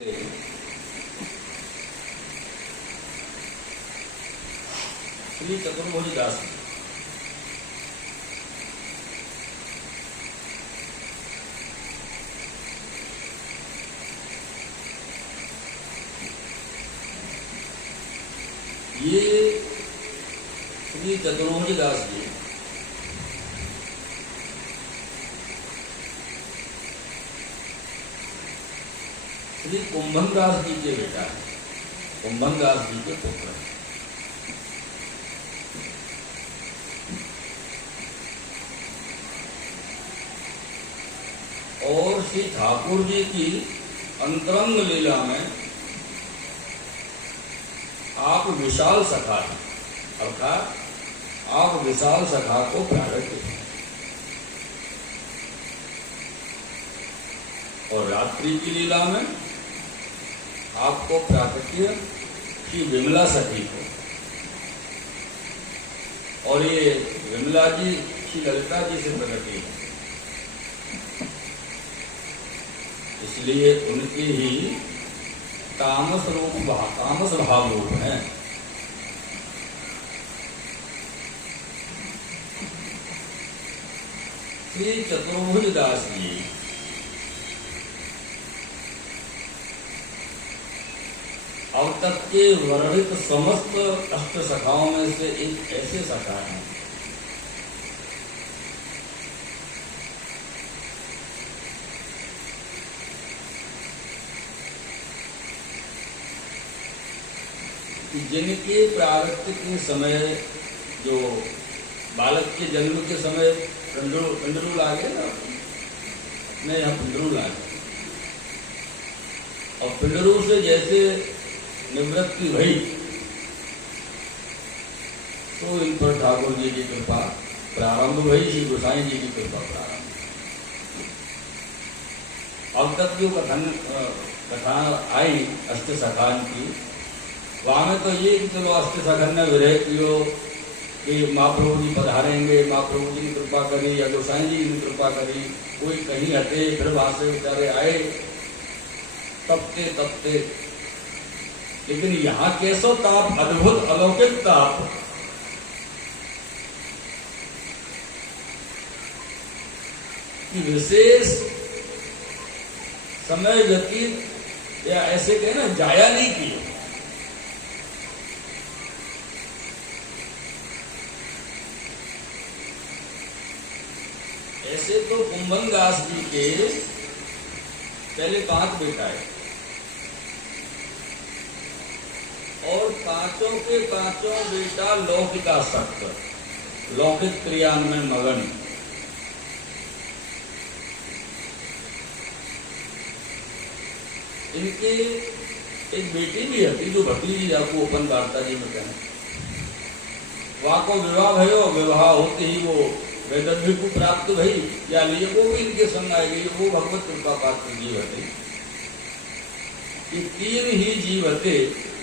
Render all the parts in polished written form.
श्री चतुर्भुज दास ये श्री चतुर्भुज दास जी श्री कुंभन दास जी के बेटा है, कुंभन दास जी के पुत्र है। और श्री ठाकुर जी की अंतरंग लीला में आप विशाल सखा हैं, अर्थात आप विशाल सखा को प्रागट्य हैं। और रात्रि की लीला में आपको प्राकट्य की विमला सखी को, और ये विमला जी श्री ललिता जी से प्रकटी है, इसलिए उनके ही तामस भाव रूप है। श्री चतुर्भुज दास जी अब तक के वर्णित समस्त अष्ट सखाओं में से एक ऐसे सखा हैं कि जिनके प्रारब्ध के समय, जो बालक के जन्म के समय पिंडरू लागे ना, मैं यहाँ पिंडरू लागे, और पिंडरू से जैसे निवृत्ति भई तो इन पर ठाकुर जी की कृपा प्रारंभ भई, श्री गोसाई जी की कृपा प्रारंभ। अब तक जो कथा आई अष्ट सखान की, वहां में तो ये कि चलो अष्ट सखन ने विरह कियो कि महाप्रभु जी पधारेंगे, महाप्रभु जी की कृपा करी या गोसाई जी की कृपा करी, कोई कहीं हटे फिर वहां से बेचारे आए तपते तपते। लेकिन यहां कैसो ताप, अद्भुत अलौकिक ताप, कि विशेष समय व्यतीत या ऐसे कहे ना जाया नहीं किया। ऐसे तो कुंभन दास जी के पहले 5 बेटा है, और पांचों के पांचों बेटा लौकिकासक्त, लौकिक क्रियान में मगन। इनके एक बेटी भी है जो भतीजी, आपको ओपन वार्ता जी में कहें, वहां को विवाह भयो, विवाह होते ही वो वैदव्य को प्राप्त भई, या लिए वो भी इनके संग आएगी, वो भगवत कृपा पात्र जीव है। ये 3 ही जीव थे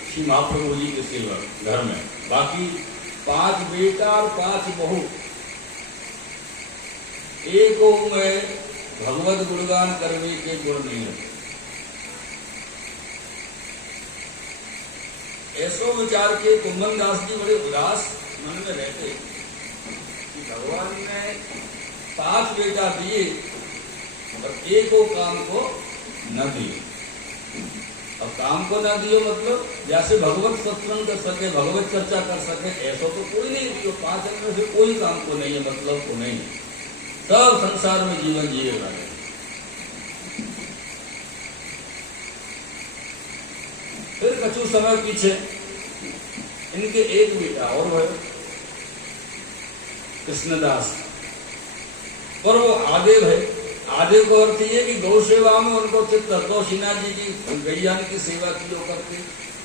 श्री महाप्रभु जी के सेवक घर में, बाकी 5 बेटा और 5 बहू। एक में भगवत गुणगान करने के गुण नहीं है। ऐसो विचार के कुंभन दास जी बड़े उदास मन में रहते कि भगवान ने 5 बेटा दिए और एक काम को न दिए। अब काम को ना दियो मतलब जैसे भगवत सत्संग कर सके, भगवत चर्चा कर सके, ऐसा तो कोई नहीं दियो। 5 में से कोई काम को नहीं है, मतलब को नहीं, सब संसार में जीवन जिएगा। फिर कछु समय पीछे इनके एक बेटा और है कृष्णदास, पर वो आदेव है। आदेव का अर्थ ये कि गौ सेवा में उनको चित्त, तो शीना जी की गैयान की सेवा की जो करते,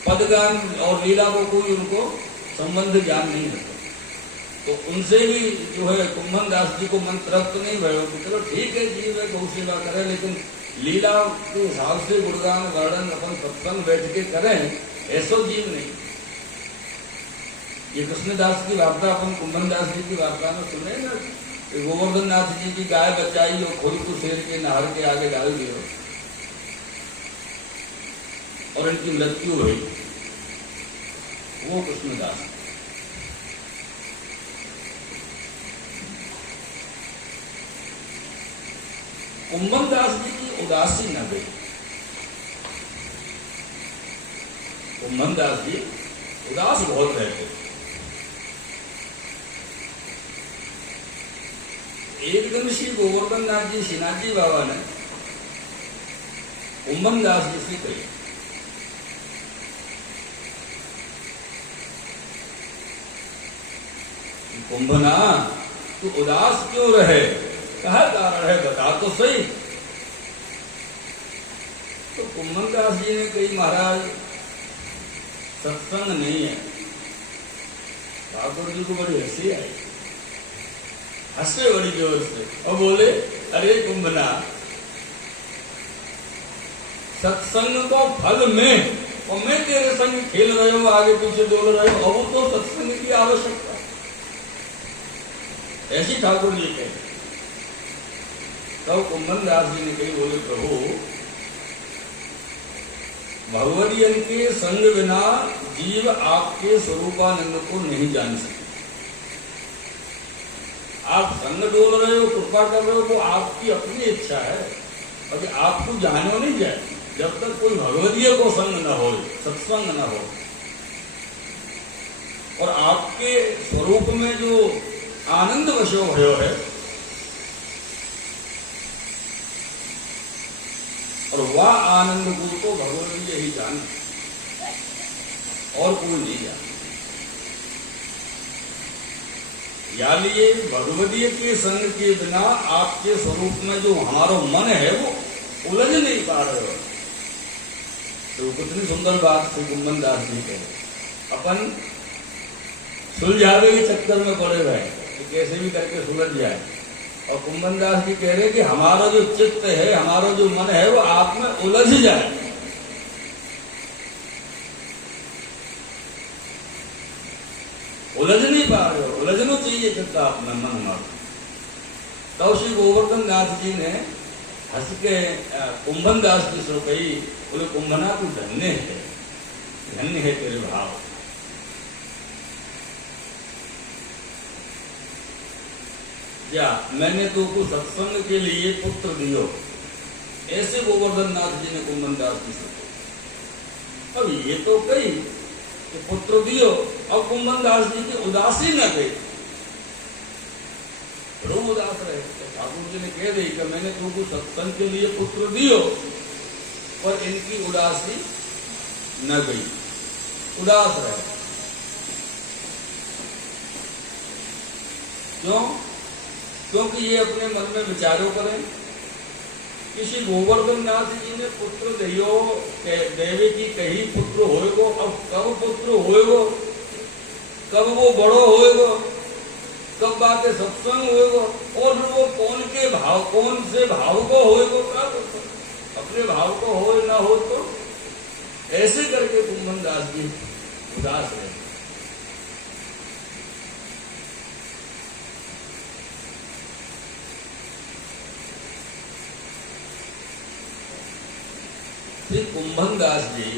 पदगान और लीला को कोई उनको संबंध ज्ञान नहीं होता। तो उनसे भी जो है कुंभन दास जी को मन तृप्त नहीं भयो कि चलो ठीक है जीव है, गौ सेवा करें, लेकिन लीला के हिसाब से गुणगान वर्णन अपन सत्संग बैठ के करें, ऐसा जीव नहीं। ये कृष्णदास की वार्ता अपन कुंभन दास जी की वार्ता में सुने ना, गोवर्धन नाथ जी की गाय बचाई और खुद को शेर के नहर के आगे डाल दियो। और इनकी मृत्यु हुई, वो कृष्णदास। कुंभन दास जी की उदासी न गई। कुंभन दास जी उदास बहुत रहते। एक दिन श्री गोवर्धन नाथ जी श्रीनाथ जी बाबा ने कुंभन दास जी से कही, कुंभना तू उदास क्यों रहे, क्या कारण है बता तो सही। तो कुंभन दास जी ने कही, महाराज सत्संग नहीं है। ठाकुर जी को बड़ी हंसी आई, हंसे बड़ी जोर से और बोले, अरे कुंभना, सत्संग को फल में और मैं तेरे संग खेल रहे हो, आगे पीछे डोल रहे हो, अब तो सत्संग की आवश्यकता। ऐसी ठाकुर जी कहे। तब कुंभन दास जी ने कही, बोले प्रभु, भगवदियन के संग बिना जीव आपके स्वरूपानंद को नहीं जान सकते। आप संग डोल रहे हो, कृपा कर रहे हो, वो आपकी अपनी इच्छा है। अभी आपको जानो नहीं जाए जब तक कोई भगवदीय को संग न हो, सत्संग न हो। और आपके स्वरूप में जो आनंद वशो भयो है, और वह आनंद को तो भगवदीय ही जाने, और कोई नहीं जाने। या लिए भगवदीय के संग के बिना आपके स्वरूप में जो हमारा मन है वो उलझ नहीं पा रहे हो। तो कितनी सुंदर बात श्री कुंभन दास जी कहे। अपन सुलझावे के चक्कर में पड़े रहे कि कैसे भी करके सुलझ जाए, और कुंभन दास जी कह रहे कि हमारा जो चित्त है, हमारा जो मन है, वो आप में उलझ जाए। उलझ नहीं पा रहे हो, उलझना चाहिए चित्त आप में, मन हमारा। तब श्री गोवर्धन नाथ जी ने हंस के कुंभन दास जी से कही, बोले कुंभना तू धन्य है, धन्य है तेरे भाव। या मैंने तो को सत्संग के लिए पुत्र दियो, ऐसे गोवर्धन नाथ जी ने कुंभन दास जी से कहा। अब ये तो कही कि पुत्र दियो, अब कुंभन दास जी की उदासी न गई, बड़ो उदास रहे। ठाकुर जी ने कह दी कि मैंने तुमको सत्संग के लिए पुत्र दियो, पर इनकी उदासी न गई, उदास रहे। क्यों? क्योंकि ये अपने मन में विचारों करें। किसी गोवर्धन नाथ जी ने पुत्र दियो, देवी की कही पुत्र होएगो, अब कब पुत्र होएगो, कब वो बड़ो होएगो, कब बातें सत्संग होएगो, और वो कौन के भाव, कौन से भाव को होएगो, क्या अपने भाव को हो ना हो। तो ऐसे करके कुंभन दास जी उदास रहे। श्री कुंभन दास जी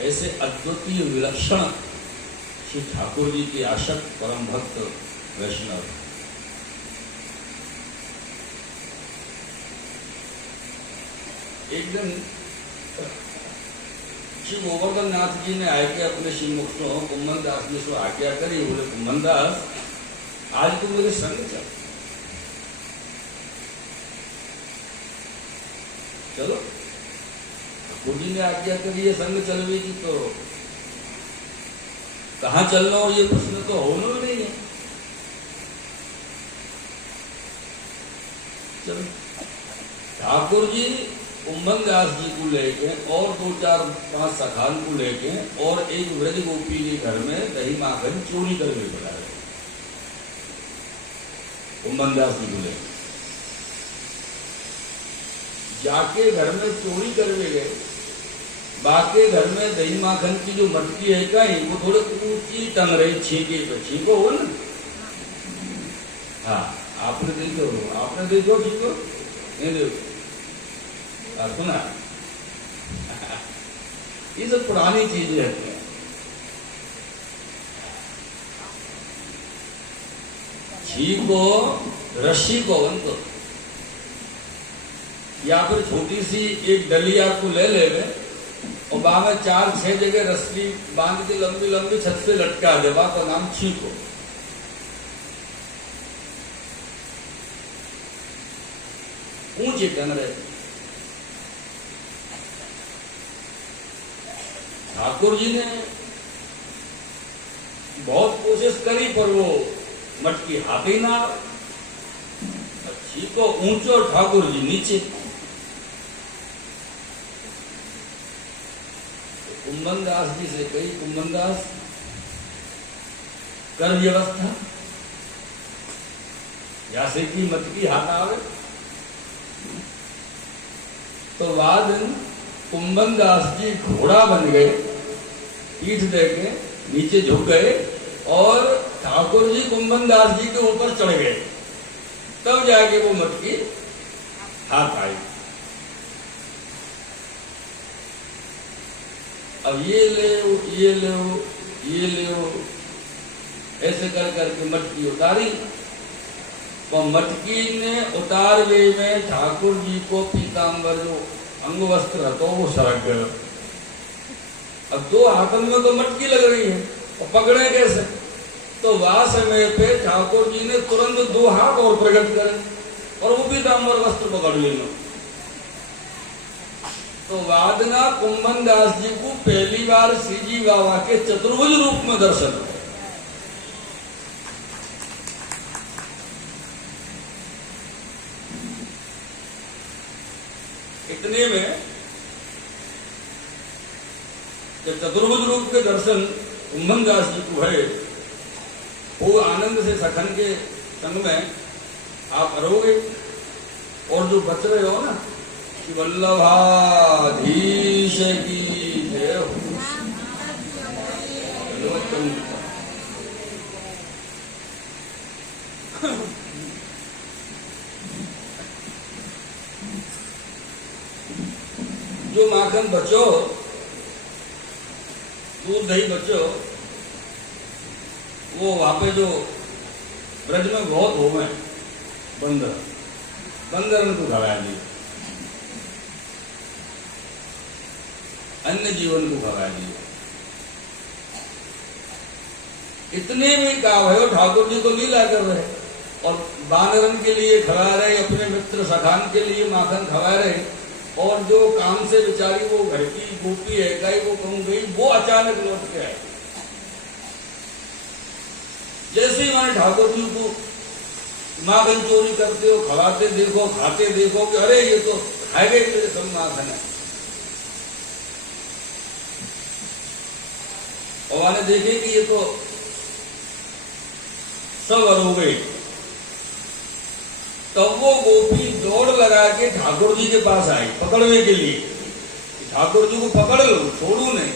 ऐसे अद्वितीय विलक्षण श्री ठाकुर जी के आशक्त परम भक्त वैष्णव। एक दिन श्री गोवर्धन नाथ जी ने आके अपने श्री मुख कुंभन दास जी से आज्ञा करी, बोले कुंभन दास आज तुम मेरे संग चलो। ठाकुर जी ने आज्ञा करी है संग चलवे की, तो कहाँ चलना हो ये प्रश्न तो होना ही नहीं है। चलो ठाकुर जी कुंभन दास जी को लेके और 2-4-5 सखान को लेके और एक व्रज गोपी के घर में दही माखन चोरी करके बुला रहे कुंभन दास जी को लेके। जाके घर में चोरी करवे गए, बाके घर में दही माखन की जो मटकी है कहीं वो थोड़े ऊंची टंग रही, छींके पे छींको हो ना। हाँ आपने देखो, आपने देखो छींको नहीं देखो। सुना ये सब पुरानी चीजें रहती हैं। छी को रस्सी को बंद, या फिर छोटी सी एक डलिया को ले लेवे और वहां में 4-6 जगह रस्सी बांध के लंबी लंबी छत से लटका दे, वहां का नाम छीको। ऊंची टंगरे। ठाकुर जी ने बहुत कोशिश करी पर वो मटकी हाथ ही ना, छीको ऊंचो ठाकुर जी नीचे। कुंभन दास जी से कही, कुंभन दास कर व्यवस्था, या से की मटकी हाथ आवे। तो बाद कुंभन दास जी घोड़ा बन गए, पीठ देके नीचे झुक गए और ठाकुर जी कुंभन दास जी के ऊपर चढ़ गए, तब जाके वो मटकी हाथ आई। अब ये ले ये ले ये ले, ऐसे कर करके मटकी उतारी और मटकी ने उतारवे में ठाकुर जी को पीताम्बर जो अंग वस्त्र तो वो सरक गया। अब 2 हाथों में तो मटकी लग रही है और पकड़े कैसे? तो वह समय पे ठाकुर जी ने तुरंत 2 हाथ और प्रकट करे और वो पीताम्बर वस्त्र पकड़ लेना। तो वादना कुंभन दास जी को पहली बार श्री जी बाबा के चतुर्भुज रूप में दर्शन हुआ। इतने में जब चतुर्भुज रूप के दर्शन कुंभन दास जी को है, वो आनंद से सखन के संग में आप करोगे। और जो बच रहे हो ना कि वल्लभाधीश की जय हो, जो माखन बचो, दूध दही बचो, वो वहां पे जो ब्रज में बहुत हो गए बंदर, बंदर ने तो खड़ा दिया, अन्य जीवन को भगा दिया। इतने में कहा है ठाकुर जी तो लीला कर रहे और बानरन के लिए खवा रहे, अपने मित्र सखान के लिए माखन खवा रहे, और जो काम से बेचारी वो घर की गोपी है गई, वो कहूं गई, वो अचानक लौट के आए। जैसे ही मैंने ठाकुर जी को माखन चोरी करते हो, खवाते देखो, खाते देखो कि अरे ये तो खाएगा ही मेरे सब माखन है, और मैंने देखे कि ये तो सब हो गई। तब वो गोपी दौड़ लगा के ठाकुर जी के पास आई पकड़ने के लिए, ठाकुर जी को पकड़ लो, छोड़ू नहीं।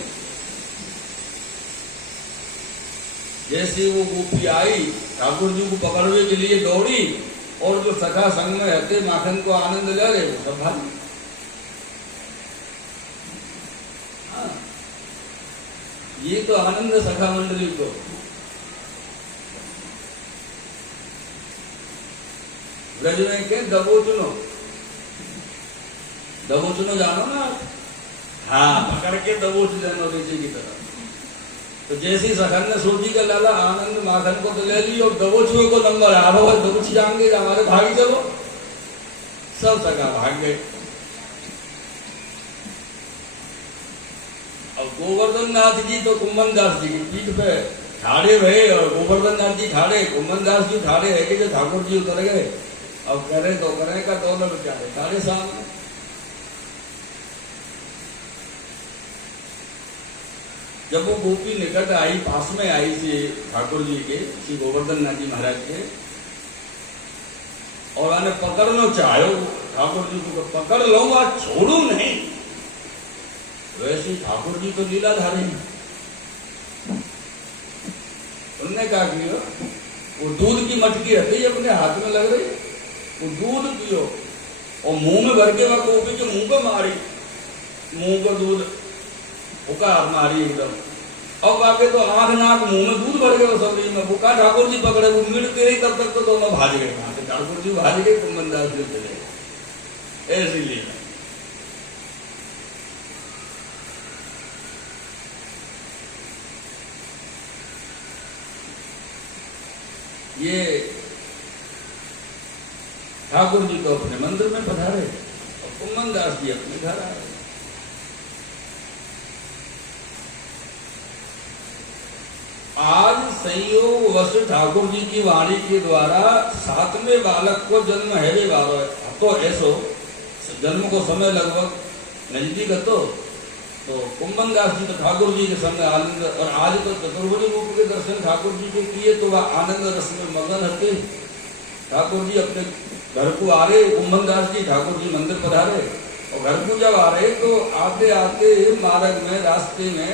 जैसे वो गोपी आई ठाकुर जी को पकड़ने के लिए दौड़ी, और जो सखा संग में रहते माखन को आनंद ले रहे वो सब भाग। ये तो आनंद सखा मंडली को। ब्रज में के दबोचनो, दबोचनो जानो ना आप? हाँ, पकड़ के दबोच देनो नीचे की तरफ। तो जैसी सखन ने सोची का लाला आनंद माखन को तो ले ली और दबोचुए को नंबर आ रहा है, दबोच जाएंगे हमारे भाग चलो, सब सखा भाग गए। अब गोवर्धन नाथ जी तो कुंभन दास जी की पीठ पे ठाड़े भये, और गोवर्धन नाथ जी ठाड़े, कुंभन दास जी ठाड़े है कि जो ठाकुर जी उतर गए। अब करे तो करे का दोनों बेचारे ठाड़े सामने। जब वो गोपी निकट आई, पास में आई थी ठाकुर जी के, श्री गोवर्धन नाथ जी महाराज के, और आने पकड़ना चाहो ठाकुर जी को, पकड़ लो आज छोड़ू नहीं। वैसे ठाकुर जी तो लीलाधारी हैं। उन्होंने कहा कि वो दूध की मटकी रहती है अपने हाथ में लग रही, वो दूध पियो, और मुंह में भर के वह गोपी के मुंह पे मारी, मुंह पर दूध फुकार मारी एकदम। अब आके तो आंख नाक मुंह में दूध भर गए सबरी में। बुका ठाकुर जी पकड़े, वो मिलते ही तब तक तो दोनों भाज गए वहां से। ठाकुर जी भाज गए, कुंभन दास जी चले। ऐसी लीला। ये ठाकुर जी तो अपने मंदिर में पधारे और कुंभन दास जी अपने घर आए। आज संयोग वश ठाकुर जी की वाणी के द्वारा 7वें बालक को जन्म है वे बारो तो ऐसो जन्म को समय लगभग नजदीक है। तो कुंभन दास जी तो ठाकुर जी के संग आनंद, और आज तो चतुर्भुज रूप के दर्शन ठाकुर जी के किए तो वह आनंद रस में मगन हते। ठाकुर जी अपने घर को आ रहे, कुंभन दास जी ठाकुर जी मंदिर पधारे और घर को जब आ रहे तो आते आते मार्ग में रास्ते में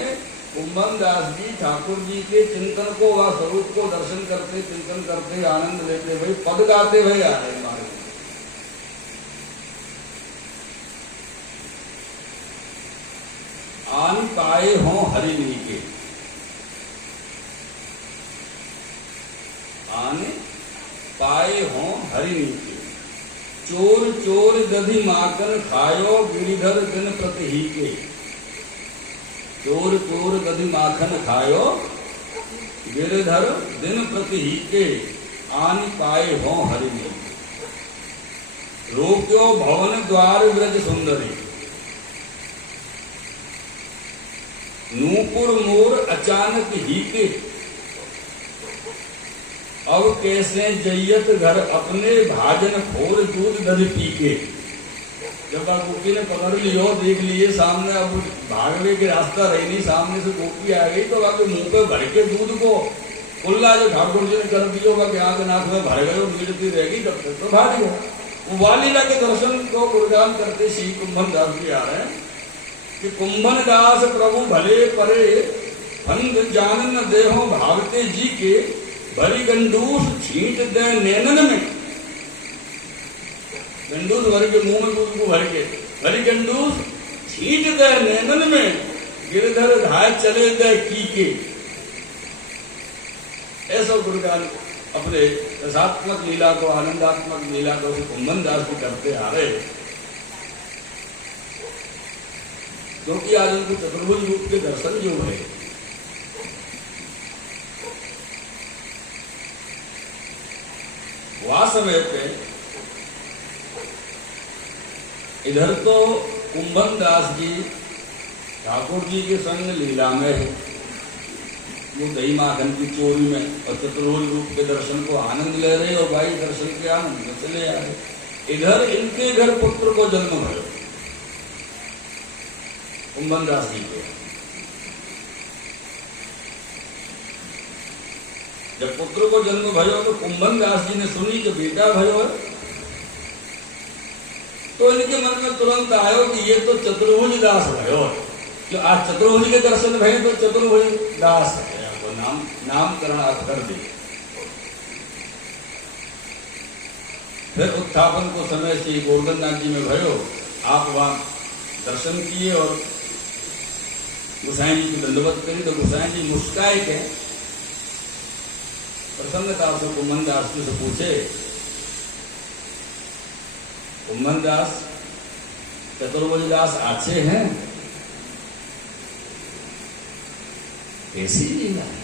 कुंभन दास जी ठाकुर जी के चिंतन को व स्वरूप को दर्शन करते, चिंतन करते, आनंद लेते हुए पद गाते हुए आ रहे मार्ग में। आन पाए हों हरिणी के, आने पाए हों हरिणी के, चोर चोर दधि माखन खायो गिरिधर दिन प्रति ही के। चोर चोर दधि माखन खायो गिरिधर दिन प्रति ही के, आन पाए हों हरिणी। रोक्यो भवन द्वार व्रज सुंदरी, नूपुर मोर अचानक ही के। अब कैसे जयत घर अपने भाजन खोर दूध दधि पी के। जब आप गोपी ने पकड़ लियो, देख लिए सामने, अब भागने के रास्ता रही नहीं, सामने से गोपी आ गई तो आपके मुंह पे भर के दूध को कुल्ला जो ठाकुर जी ने कर दिया कि आंख नाक में भर गए, मिलती रहेगी तब तक तो भाग गया। वो वालीला के दर्शन को गुणगान करते श्री कुंभन दास जी आ रहे हैं कि कुंभन दास प्रभु भले परे फंद जानन देहो भागते जी के, भरी गंडूस छींट दे नैनन में। गंडूस भर के मुंह में दूध को भर के, भरी गंडूस छींट दे नैनन में, गिरधर धाय चले दे की के। ऐसा गुणगान अपने रसात्मक लीला को, आनंदात्मक लीला को कुंभन दास जी करते आ रहे, क्योंकि आज उनको चतुर्भुज रूप के दर्शन जो है वह समय पे इधर तो कुंभन दास जी ठाकुर जी के संग लीला में है, वो दही माखन की चोरी में, और चतुर्भुज रूप के दर्शन को आनंद ले रहे और भाई दर्शन के आनंद में चले आ रहे। इधर इनके घर पुत्र को जन्म भयो कुंभन दास जी को। जब पुत्र को जन्म भयो तो कुंभन दास जी ने सुनी कि बेटा भयो है, तो इनके मन में तुरंत आयो कि ये तो चतुर्भुज दास भयो। जो आज चतुर्भुज के दर्शन भये तो चतुर्भुज दास है, वो नामकरण आप कर दिए। फिर उत्थापन को समय से गोवर्धननाथ जी में भयो, आप वहां दर्शन किए और गोसाई जी को दंडवत करी तो गोसाई जी मुस्काए के प्रसन्नता से कुंभन दास जी से पूछे, कुंभन दास चतुर्भुज दास अच्छे हैं? कैसी लीला है?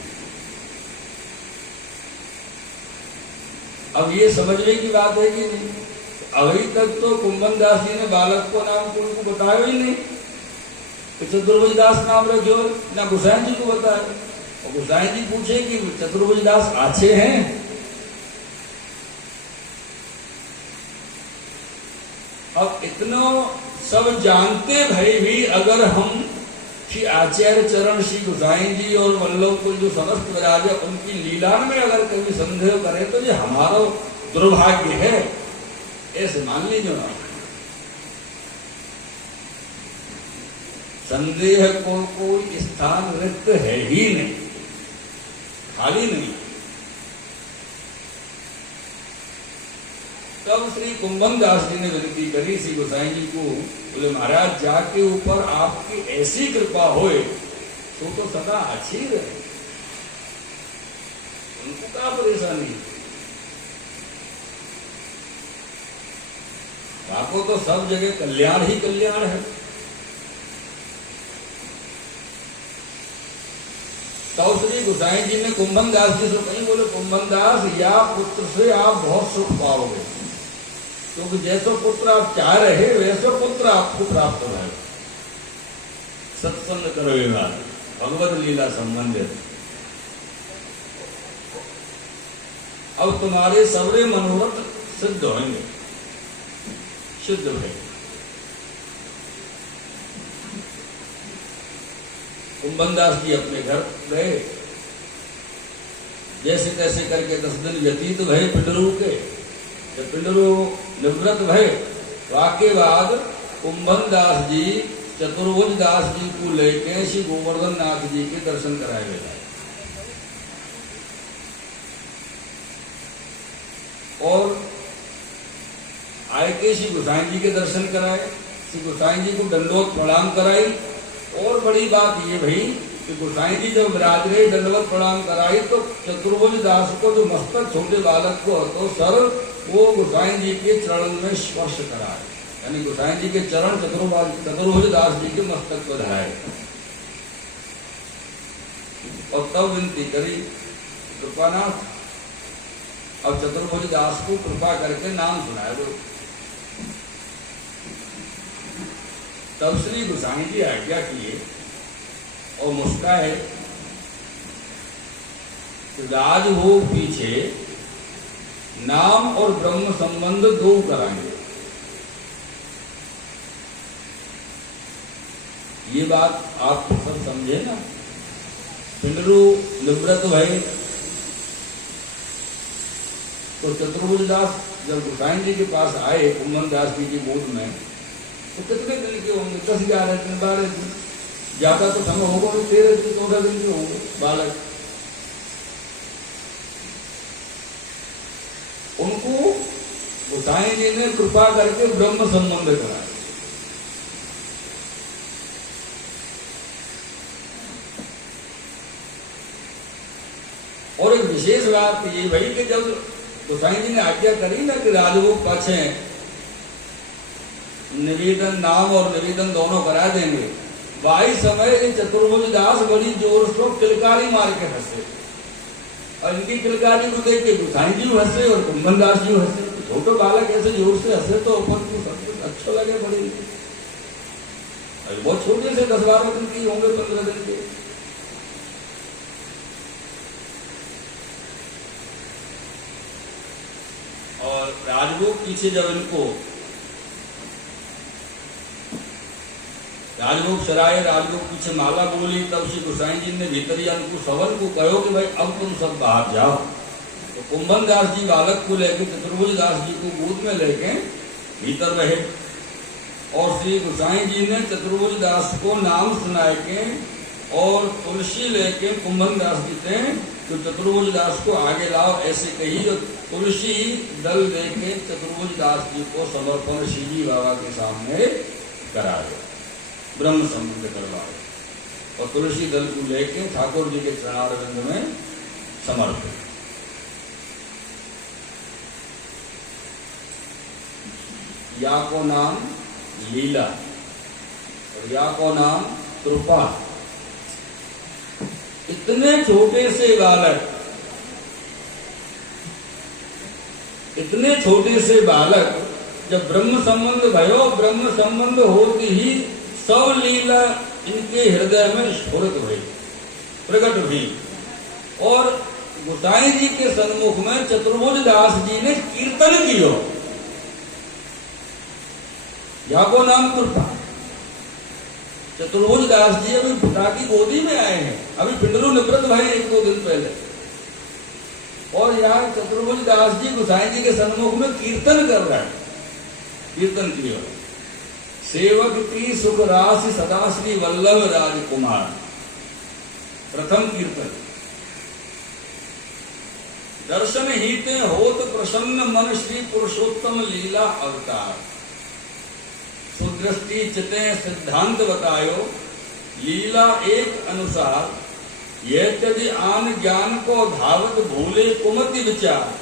अब ये समझने की बात है कि नहीं, अभी तक तो कुंभन दास जी ने बालक को नाम को उनको बताया ही नहीं, तो चतुर्भुज दास नाम रखो ना गोसाई जी को बताया। और गोसाई जी पूछे कि चतुर्भुज दास अच्छे हैं? अब इतना सब जानते भय भी अगर हम श्री आचार्य चरण श्री गोसाई जी और वल्लभ को जो समस्त विराज उनकी लीला में अगर कभी संदेह करें तो ये हमारा दुर्भाग्य है, ऐसे मान लीजिए ना। संदेह को कोई स्थान रिक्त है ही नहीं, खाली नहीं। तब श्री कुंभन दास जी ने विनती करी श्री गोसाई जी को, बोले महाराज जाके ऊपर आपकी ऐसी कृपा होए तो सदा अच्छी रहे, उनको क्या परेशानी, आपको तो सब जगह कल्याण ही कल्याण है। तो श्री गोसाई जी ने कुंभन दास जी से कहीं, बोले कुंभन दास या पुत्र से आप बहुत सुख पाओगे, क्योंकि जैसे पुत्र आप चाह रहे वैसे पुत्र आपको प्राप्त है। सत्संग करो, भगवत लीला संबंधित। अब तुम्हारे सबरे मनोरथ सिद्ध होंगे, सिद्ध है। कुंभन दास जी अपने घर गए, जैसे तैसे करके 10 दिन व्यतीत भये पिंडरू के। जब पिंडरू निवृत्त भये तो आके बाद कुंभन दास जी चतुर्भुज दास जी को लेके श्री गोवर्धन नाथ जी के दर्शन कराए गए, और आए के श्री गोसाई जी के दर्शन कराए, श्री गोसाई जी को दंडवत प्रणाम कराई। और बड़ी बात ये भाई कि गोसाई जी जब विराज रहे दंडवत प्रणाम कराई तो चतुर्भुज दास को जो मस्तक छोटे बालक को तो सर वो गोसाई जी के चरण में स्पर्श कराए, यानी गोसाई जी के चरण चतुर्भुज दास जी के मस्तक पर धराए, और तब विनती करी कृपानाथ अब चतुर्भुज दास को कृपा करके नाम सुनाए दो। तब श्री गोसाई जी आज्ञा किए और मुस्काए, राजभोग पीछे नाम और ब्रह्म संबंध दो कराएंगे। ये बात आप सब समझे ना। पिंडरू निवृत्त भये तो चतुर्भुज दास जब गोसाई जी के पास आए कुंभन दास जी की गोद में, तो कितने दिन के होंगे, 10, 11 दिन, 12 दिन, ज्यादा तो समय होगा 13 दिन 14 दिन के होंगे बालक। उनको गोसाई जी ने कृपा करके ब्रह्म संबंध कराया। और एक विशेष बात ये भाई कि जब गोसाई जी ने आज्ञा करी ना कि राजभोग पाछे निवेदन, नाम और निवेदन दोनों करा देंगे, वाही समय चतुर्भुज दास बड़ी जोर से किलकारी मार के हंसे, और इनकी किलकारी को देख के गोसाई जी हंसे और कुंभन दास जी हंसे। छोटे बालक ऐसे जोर से हंसे तो अपन को सब अच्छा लगे बड़ी। बहुत छोटे से 10-12 दिन की होंगे, 15 दिन के। और राजभोग पीछे जब इनको राजभोग सराय, राजभोग पीछे माला बोली, तब श्री गोसाई जी ने भीतरिया को सवन को कहो कि भाई अब तुम सब बाहर जाओ। तो कुंभन दास जी बालक को लेके चतुर्भुज दास जी को गोद में लेके भीतर रहे, और श्री गोसाई जी ने चतुर्भुज दास को नाम सुनाए के और तुलसी लेके कुंभन दास जी थे तो चतुर्भुज दास को आगे लाओ ऐसे कही, और तुलसी दल लेके चतुर्भुज दास जी को समर्पण श्री जी बाबा के सामने कराए, ब्रह्म संबंध करवाए, और तुलसी दल को लेके ठाकुर जी के चरणारविंद में समर्पित। या को नाम लीला और या को नाम कृपा। इतने छोटे से बालक, इतने छोटे से बालक जब ब्रह्म संबंध भयो, ब्रह्म संबंध होते ही सब लीला इनके हृदय में स्फुरित हुई, प्रकट हुई, और गोसाई जी के सन्मुख में चतुर्भुज दास जी ने कीर्तन किया। याको नाम कृपा। चतुर्भुज दास जी अभी पिता की गोदी में आए हैं, अभी पिंडरू निवृत्त भये 1-2 दिन पहले, और यहाँ चतुर्भुज दास जी गोसाई जी के सन्मुख में कीर्तन कर रहे हैं। कीर्तन किया, सेवक की सुख राशि सदा श्री वल्लभ राजकुमार, प्रथम कीर्तन। दर्शन हीते होत प्रसन्न मन श्री पुरुषोत्तम लीला अवतार। सुदृष्टि चिते सिद्धांत बतायो लीला एक अनुसार। यह त्यदि आन ज्ञान को धावत भूले कुमति विचार।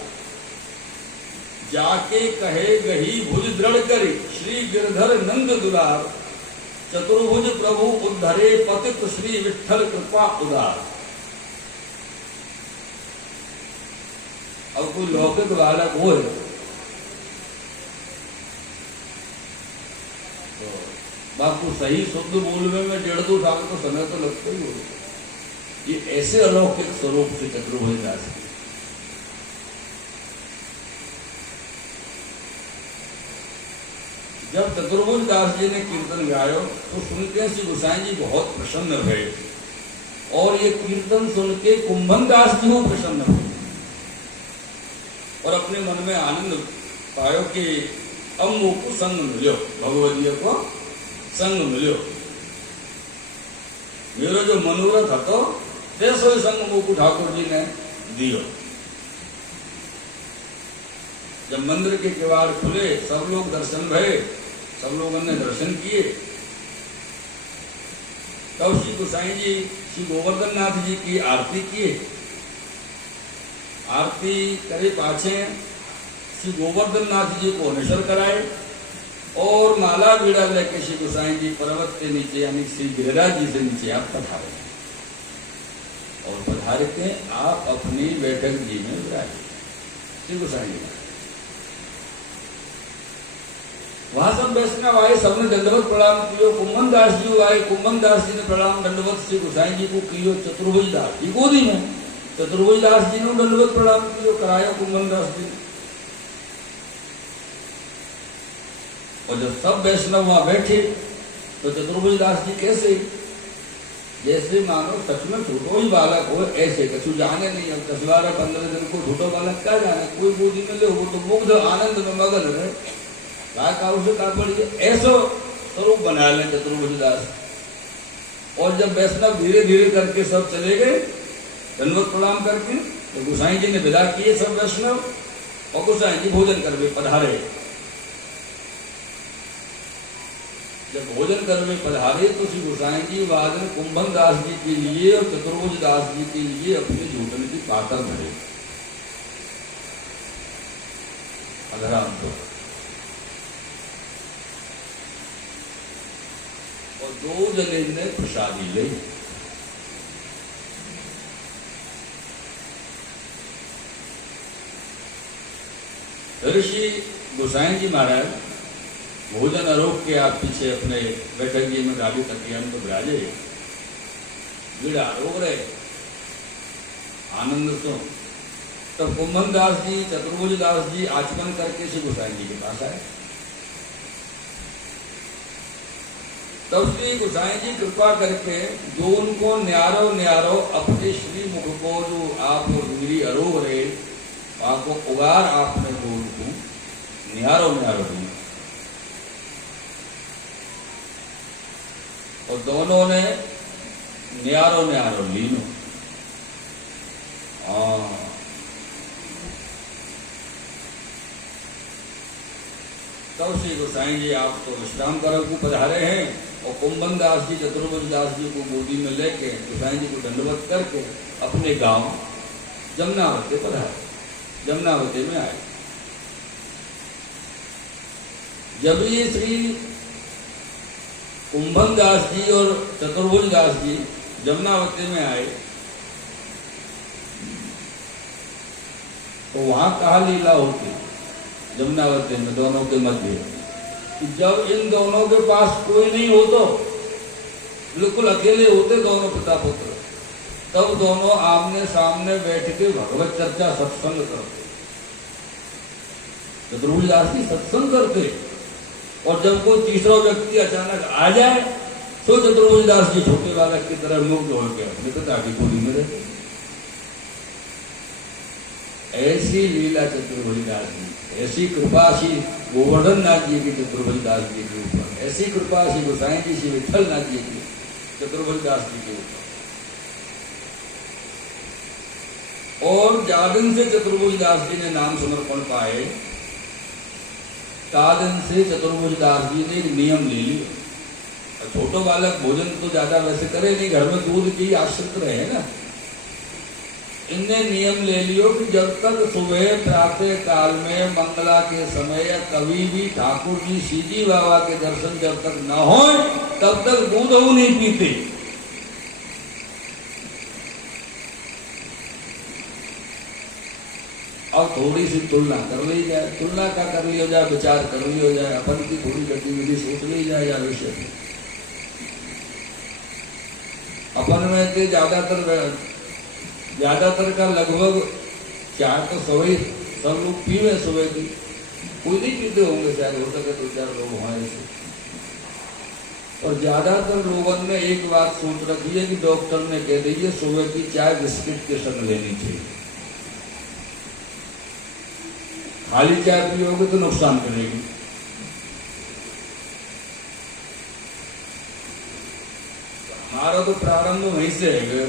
जाके कहे गही भुज दृढ़ करी श्री गिरधर नंद दुलार। चतुर्भुज प्रभु उद्धरे पतित श्री विठ्ठल कृपा उदार। अब कोई लौकिक बालक हो तो बापू सही शुद्ध बोलने में 1.5-2 साल तो समय तो लगता ही हो। ये ऐसे अलौकिक स्वरूप से चतुर्भुज दास की। जब चतुर्भुज दास जी ने कीर्तन गायो तो सुनते श्री गोसाई जी बहुत प्रसन्न हुए और ये कीर्तन सुन के कुंभन दास जी वो प्रसन्न हुए और अपने मन में आनंद पायो कि अब मुझको संग मिलो, भगवदियों को संग मिलो। मेरा जो मनोरथ હતો तेसो संग मुझको ठाकुर जी ने दियो। जब मंदिर के किवाड़ खुले सब लोग दर्शन भये, सब लोगों ने दर्शन किए। तब श्री गोसाई जी श्री गोवर्धन नाथ जी की आरती किए। आरती करे पाछे श्री गोवर्धन नाथ जी को निशर कराए और माला बीड़ा लेके श्री गोसाई जी पर्वत के नीचे यानी श्री गिरिराज जी से नीचे आप पधारे और पधार के आप अपनी बैठक जी में बिराजे। श्री गोसाई जी वहां सब वैष्णव आए, सबने दंडवत प्रणाम कियो। कुंभन दास जी आए, कुंभन दास जी ने प्रणाम दंडवत श्री गोसाई जी को कियो। चतुर्भुज दास जी गोदी में चतुर्भुज दास जी ने दंडवत प्रणाम कियो कराया कुंभन दास जी। और जब सब वैष्णव वहां बैठे तो चतुर्भुज दास जी कैसे जैसे मानो सच में छोटो ही बालक हो ऐसे कछु जाने नहीं। अब 10-12-15 दिन को छोटो बालक क्या जाने, कोई गोदी में ले वो तो मुग्ध आनंद में मगन रहे ऐसो स्वरूप बना ले चतुर्भुज दास। और जब वैष्णव धीरे धीरे करके सब चले गए दंडवत प्रणाम करके तो गोसाई जी ने विदा किए सब वैष्णव और गोसाई जी भोजन करवे पधारे। जब भोजन करवे पधारे तो श्री गोसाई जी बाद में कुंभन दास जी के लिए और चतुर्भुज दास जी के लिए अपने झूठन की पातर भरे अधराम को और 2 जने ने प्रसादी ली। ऋषि गोसाई जी महाराज भोजन आरोप के आप पीछे अपने बैठक जी में गाड़ी तकिया में तो बिराजे बीड़ा आरोप रहे आनंद तो। तब कुंभन दास जी चतुर्भुज दास जी आचमन करके श्री गोसाई जी के पास आए। तब श्री गोसाई जी कृपा करके जो उनको न्यारो न्यारो अपने श्री मुख को जो आप मेरी अरोग रहे आपको उगार आपने जो उनको न्यारो न्यारो दी और दोनों ने न्यारो न्यारो लीनो। तब श्री गोसाई जी आप तो विश्राम कर को पधारे हैं और कुंभन दास जी चतुर्भुज दास जी को गोदी में लेके गोसाई जी को दंडवत करके अपने गांव जमुनावती पधारे। जमुनावती में आए। जब ये श्री कुंभन दास जी और चतुर्भुज दास जी जमुनावती में आए तो वहां कहा लीला होती जमुनावती में दोनों के मध्य। जब इन दोनों के पास कोई नहीं हो तो बिल्कुल अकेले होते दोनों पिता पुत्र तब दोनों आमने सामने बैठ के भगवत चर्चा सत्संग करते। चतुर्भुज दास जी सत्संग करते और जब कोई तीसरा व्यक्ति अचानक आ जाए तो चतुर्भुज दास जी छोटे बालक की तरह मुक्त हो गए अपने पिता की गोदी में रहते। ऐसी लीला चतुर्भुज दास जी, ऐसी कृपा श्री गोवर्धन नाथ जी की चतुर्भुज दास जी के ऊपर, ऐसी कृपा श्री गोसाई जी श्री विठ्ठल नाथ जी की चतुर्भुज दास जी के ऊपर। और जादिन से चतुर्भुज दास जी ने नाम समर्पण पाए, तादिन से चतुर्भुज दास जी ने एक नियम ले लिया। छोटो बालक भोजन तो ज्यादा वैसे करे नहीं, घर में दूध की आश्रित रहे ना। इनने नियम ले लियो कि जब तक सुबह प्रातः काल में मंगला के समय या कभी भी ठाकुर जी सीजी बाबा के दर्शन जब तक न हो तब तक दूध वो नहीं पीते। अब थोड़ी सी तुलना कर ली जाए, तुलना का कर लिया जाए, विचार कर लिया जाए, अपन की थोड़ी गतिविधि सोच ली जाए या विषय अपन में के ज्यादातर का लगभग चाय तो सब लोग पीवे सुबह की, कोई नहीं पीते होंगे, शायद हो सके दो चार लोग हों ऐसे। और ज्यादातर लोगों ने एक बात सोच रखी है कि डॉक्टर ने कह दी है सुबह की चाय बिस्किट के संग लेनी चाहिए, खाली चाय पियोगे तो नुकसान करेगी। हमारा तो प्रारंभ वहीं से है,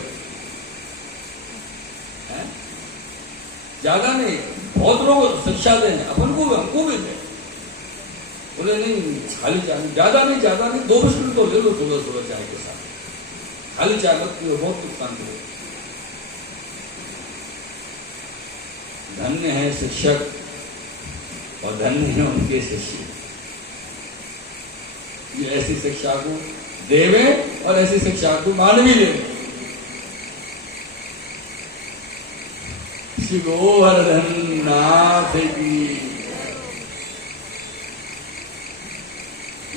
ज्यादा नहीं, बहुत लोग शिक्षा दें अपन को, हमको भी दें, बोले नहीं खाली चाय, ज्यादा नहीं 2 बिस्कुट तो ले लो सुबह सुबह चाय के साथ, खाली चाय मत पियो, बहुत नुकसान करेगा। धन्य है शिक्षक और धन्य है उनके शिष्य, ये ऐसी शिक्षा को देवे और ऐसी शिक्षा को मान भी ले। श्री गोवर्धन नाथ की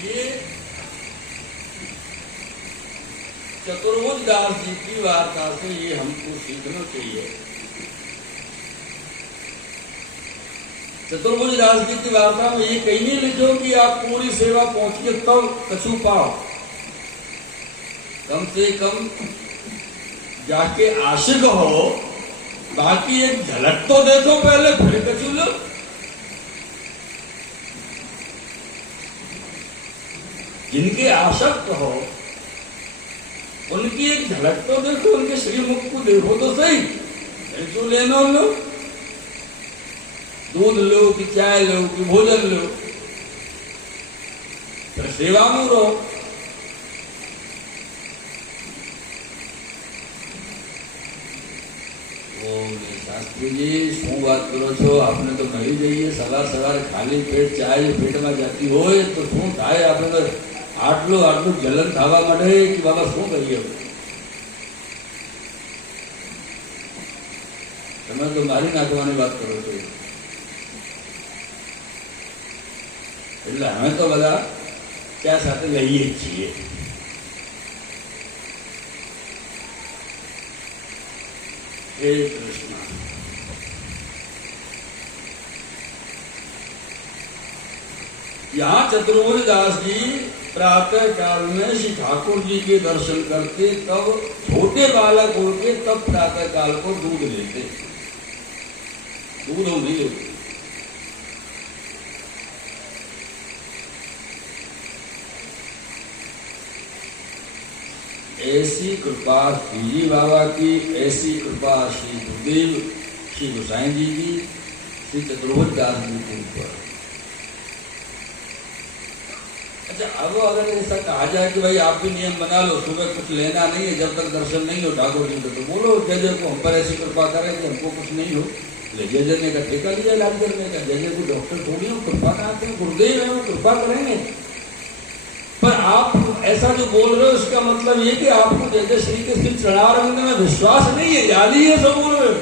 ये चतुर्भुज दास जी की वार्ता से ये हमको सीखना चाहिए। चतुर्भुज दास जी की वार्ता में ये कहीं नहीं लिखो कि आप पूरी सेवा पहुंचिए तब कछु पाओ, कम से कम जाके आशिक हो, बाकी एक झलक तो देखो पहले, फिर कछु लो। जिनके आसक्त हो उनकी एक झलक तो देखो, उनके श्रीमुख को देखो तो सही, फिर क्यों लेना लो, दूध लो कि चाय लो कि भोजन लो, फिर सेवा में रहो। शास्त्री जी शू बात करो छो, आपने तो कही गई है सवार खाली पेट चाय पेट में जाती हो तो शू थाय, आपने आटલું જલન થવા માંડે कि बाबा शू कहिए। તમે તો મારી નાખવાની વાત કરો છો, એટલે અમે તો બધા ચા સાથે લઈએ જ છીએ। हे कृष्ण। यहाँ चतुर्भुज दास जी प्रातः काल में श्री ठाकुर जी के दर्शन करते, तब छोटे बालक होते तब प्रातः काल को दूध लेते, दूध हम नहीं लेते। ऐसी कृपा श्री बाबा की, ऐसी कृपा श्री गुरुदेव श्री गोसाई जी की, श्री चतुर्भुज दास जी के ऊपर। अच्छा, अब अगर ऐसा कहा जाए कि भाई आप भी नियम बना लो, सुबह कुछ लेना नहीं है जब तक दर्शन नहीं हो ठाकुर जी को, तो बोलो जय जय को हम पर ऐसी कृपा करें कि हमको कुछ नहीं हो, जय जय ने का ठेका लिया इलाज करने का। जय जय को डॉक्टर थोड़ी हो, कृपा कराते हैं, गुरुदेव है वो कृपा करेंगे। पर आप ऐसा जो बोल रहे हो उसका मतलब ये कि आपको जैसे श्री के श्री चरणारविंद में विश्वास नहीं है, जाली है सब बोल रहे।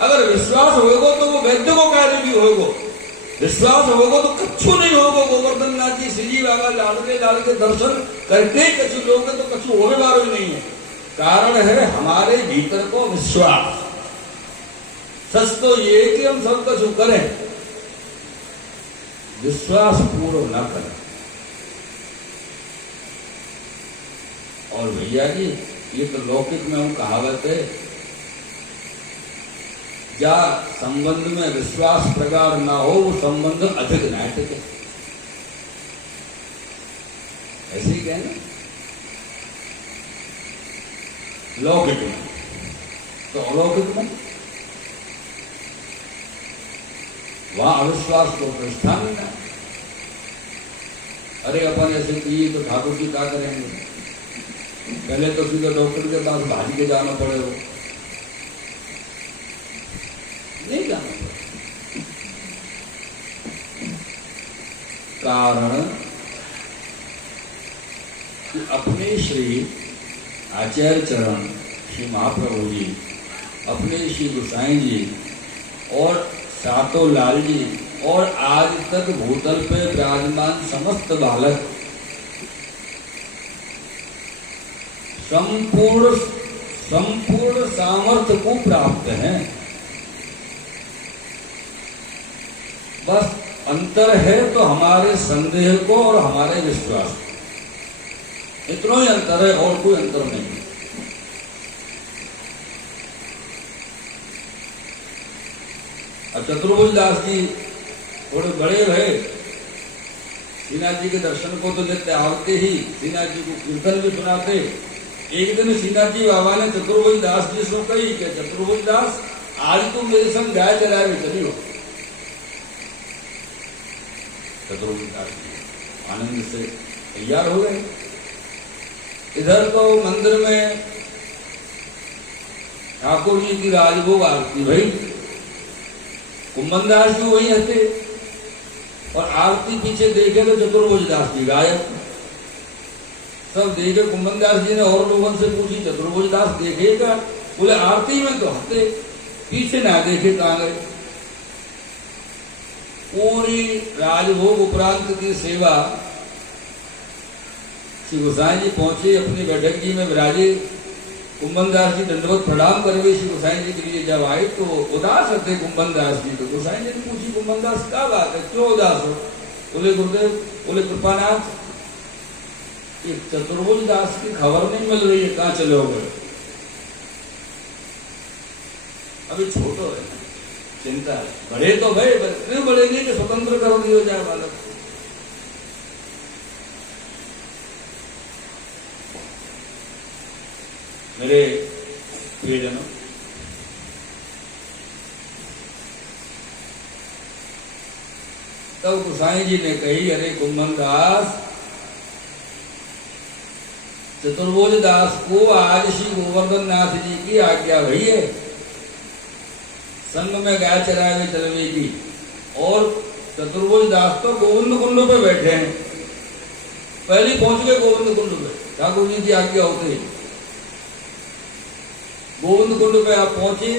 अगर विश्वास होगा तो वो वैद्य को कार्य भी होगा, विश्वास होगा तो कछु नहीं होगा। गोवर्धन नाथ जी श्री बाबा लाड़के दर्शन करके कछु लोग तो कछु होने वालों ही नहीं है। कारण है हमारे भीतर को विश्वास। सच तो ये कि हम सब कछु करें, विश्वास पूर्ण ना करें। और भैया जी ये तो लौकिक में हम कहावत है, जा संबंध में विश्वास प्रगाढ़ ना हो वो संबंध अधिक नैतिक है, ऐसे ही कहना लौकिक में। तो अलौकिक में वहां अविश्वास को प्रतिष्ठान नहीं। अरे अपन ऐसे किए तो ठाकुर जी क्या करेंगे, पहले तो सीधे डॉक्टर के पास भाग के जाना पड़ेगा, नहीं जाना पड़ेगा। कारण कि अपने श्री आचार्य चरण श्री महाप्रभु जी, अपने श्री गोसाई जी और सातों लाल जी और आज तक भूतल पे विराजमान समस्त बालक संपूर्ण सामर्थ्य को प्राप्त हैं। बस अंतर है तो हमारे संदेह को और हमारे विश्वास को, इतना ही अंतर है और कोई अंतर नहीं। अब चतुर्भुज दास जी थोड़े बड़े भय, श्रीनाथ जी के दर्शन को तो नित्य आवते ही श्रीनाथ जी को कीर्तन भी सुनाते। एक दिन श्रीनाथ जी बाबा ने चतुर्भुज दास जी से कही कि चतुर्भुज दास आज तो मेरे संग गाय चलाए में चलियो। चतुर्भुज दास जी आनंद से तैयार हो गए। इधर तो मंदिर में ठाकुर जी की राजभोग आरती भई, कुंभन दास जी वही हते और आरती पीछे देखे तो चतुर्भुज दास जी गायब। सब देखे, कुंभन दास जी ने और लोगों से पूछी चतुर्भुज दास देखेगा, बोले आरती में तो हते, पीछे ना देखे कहां गए। पूरी राजभोग उपरांत की सेवा श्री गोसाई जी पहुंचे, अपनी बैठक जी में विराजे। कुंभन दास जी दंडवत प्रणाम करवे श्री गोसाई जी के लिए जब आए तो उदास थे कुंभन दास जी। तो गोसाई जी ने पूछी कुंभन दास क्या बात है, क्यों उदास हो? बोले गुरुदेव, बोले कृपानाथ, ये चतुर्भुज दास की खबर नहीं मिल रही है, कहाँ चले हो गए? अभी छोटो है, चिंता है। बड़े तो भाई क्यों बड़े नहीं कि स्वतंत्र कर दिया जाए बालक। मेरे प्रियजनों, तब गोसाई जी ने कही, अरे कुंभन दास, चतुर्भुज दास को आज श्री गोवर्धन नाथ जी की आज्ञा भई है संग में गाय चरावे चलवे की, और चतुर्भुज दास तो गोविंद कुंड पे बैठे हैं। पहले पहुंच गए गोविंद कुंड पे, ठाकुर जी की आज्ञा होते ही गोविंद कुंड पे आप पहुंचे।